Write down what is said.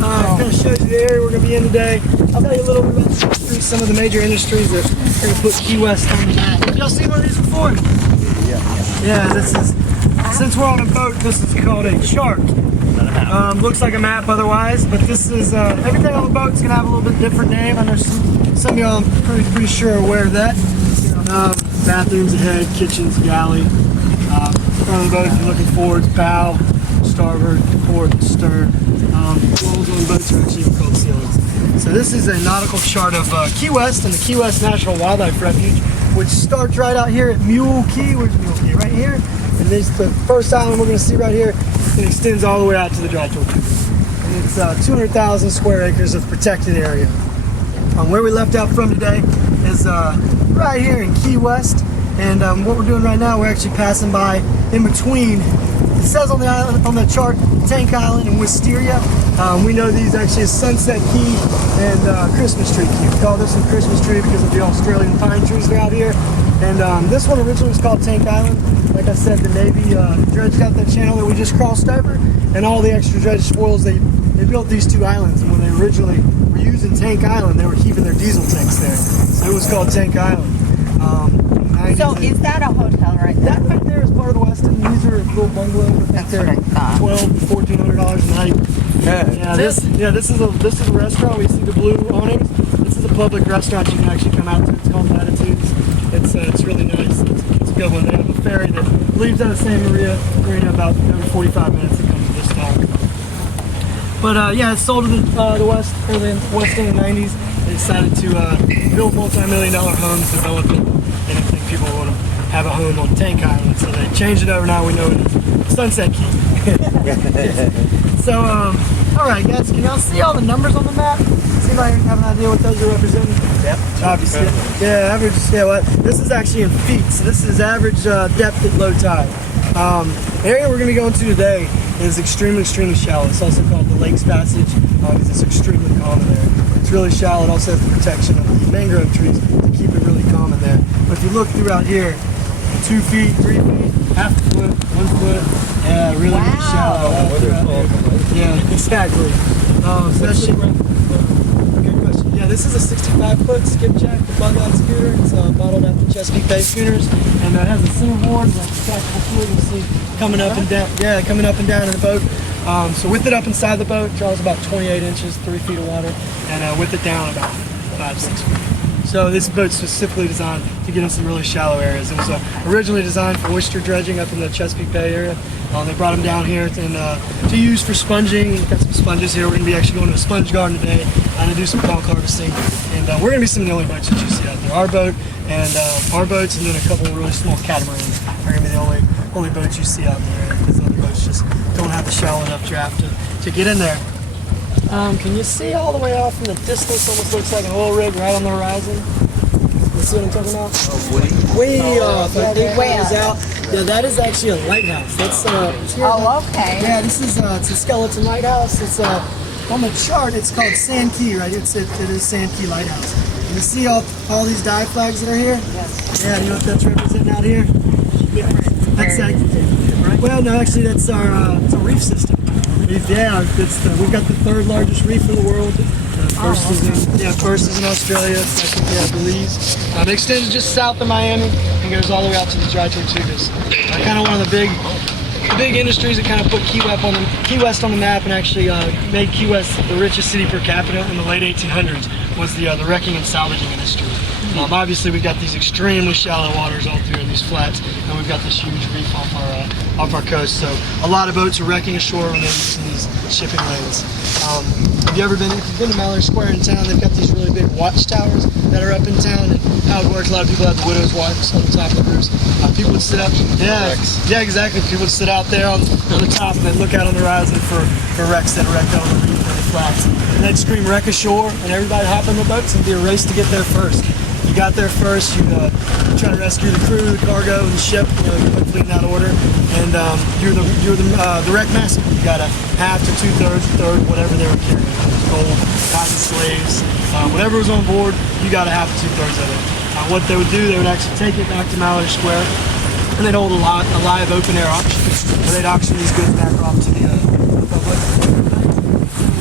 Kind of shows you the area we're going to be in today. I'll tell you a little bit about some of the major industries that are going to put Key West on the map. Have y'all seen one of these before? Yeah, this is, since we're on a boat, this is called a chart. Looks like a map otherwise, but this is, everything on the boat's going to have a little bit different name. I know some of y'all are pretty sure are aware of that. Bathrooms ahead, kitchens, galley. Front of the boat, if you're looking forward, bow, starboard, port, stern. Walls on boats are actually called ceilings. So this is a nautical chart of Key West and the Key West National Wildlife Refuge, which starts right out here at Mule Key. Where's Mule Key? Right here. And this is the first island we're going to see right here. It extends all the way out to the Dry Tortuga. And it's 200,000 square acres of protected area. Where we left out from today is right here in Key West. And what we're doing right now, we're actually passing by in between. It says on the island, on the chart, Tank Island and Wisteria. We know these actually as Sunset Key and Christmas Tree Key. We call this one Christmas Tree because of the Australian pine trees that are out here. And this one originally was called Tank Island. Like I said, the Navy dredged out that channel that we just crossed over, and all the extra dredge spoils, they built these two islands. And when they originally were using Tank Island, they were keeping their diesel tanks there. So it was called Tank Island. So is that a hotel right there? That right there is part of the Westin. These are little bungalows. That's what I thought. $1,200 to $1,400 a night. This is a restaurant. We see the blue awnings. This is a public restaurant you can actually come out to. It's called Latitudes. It's really nice. It's a good one. They have a ferry that leaves out of San Maria about every 45 minutes. It comes to this dock. But yeah, it sold to the West early in the 90s. They decided to build multi-million-dollar homes, develop it, and I think people want to have a home on Tank Island, so they changed it over. Now we know it is Sunset Key. So, all right, guys, can y'all see all the numbers on the map? See if I have an idea what those are representing? Yep. Obviously. Yeah, average. Yeah, what? This is actually in feet. So this is average depth at low tide. The area we're going to be going to today is extremely shallow. It's also called the Lakes Passage because it's extremely calm in there. It's really shallow. It also has the protection of the mangrove trees to keep it really calm in there. But if you look throughout here, 2 feet, 3 feet, half a foot, 1 foot, yeah, really shallow. Yeah, exactly. So that's good question. Yeah, this is a 65-foot skipjack, the bug-out scooter. It's modeled after Chesapeake Bay schooners, and it has a centerboard, like the tactical fuel you see coming up and down. Yeah, coming up and down in the boat. So with it up inside the boat, draws about 28 inches, 3 feet of water, and with it down about 5-6 feet. So this boat's specifically designed to get in some really shallow areas. It was originally designed for oyster dredging up in the Chesapeake Bay area. They brought them down here to use for sponging. We've got some sponges here. We're going to be actually going to a sponge garden today to do some conch harvesting. And we're going to be some of the only boats that you see out there. Our boat and our boats, and then a couple of really small catamarans are going to be the only boats you see out there, because other boats just don't have the shallow enough draft to get in there. Can you see all the way off in the distance? Almost looks like an oil rig right on the horizon. You see what I'm talking about? Way off. Way out. Yeah, that is actually a lighthouse. That's okay. Yeah, this is it's a skeleton lighthouse. It's on the chart. It's called Sand Key, right? It is Sand Key Lighthouse. And you see all these dive flags that are here? Yes. Yeah, you know what that's representing out here? That's right. Well, no, actually, that's it's a reef system. Yeah, we've got the third largest reef in the world. First is in Australia, second is Belize. It extends just south of Miami and goes all the way out to the Dry Tortugas. Kind of one of the big industries that kind of put Key West on the map and actually made Key West the richest city per capita in the late 1800s was the wrecking and salvaging industry. Obviously, we've got these extremely shallow waters all through in these flats, and we've got this huge reef off our coast. So a lot of boats are wrecking ashore when they're using these shipping lanes. If you've been to Mallory Square in town, they've got these really big watchtowers that are up in town, and how it works, a lot of people have the widow's watch on the top of the roofs. People would sit up, yeah, exactly. People would sit out there on the top and they'd look out on the horizon for wrecks that wrecked on the reef or the flats. And they'd scream wreck ashore, and everybody hop on the boats and it'd be a race to get there first. You got there first, you try to rescue the crew, the cargo, and the ship, hopefully in that order. And you're the wreck master. You got a half to 2/3, third, whatever they were carrying. Gold, cotton slaves, whatever was on board, you got a half to 2/3 of it. What they would do, they would actually take it back to Mallory Square, and they'd hold a live open air auction, where they'd auction these goods back off to the public.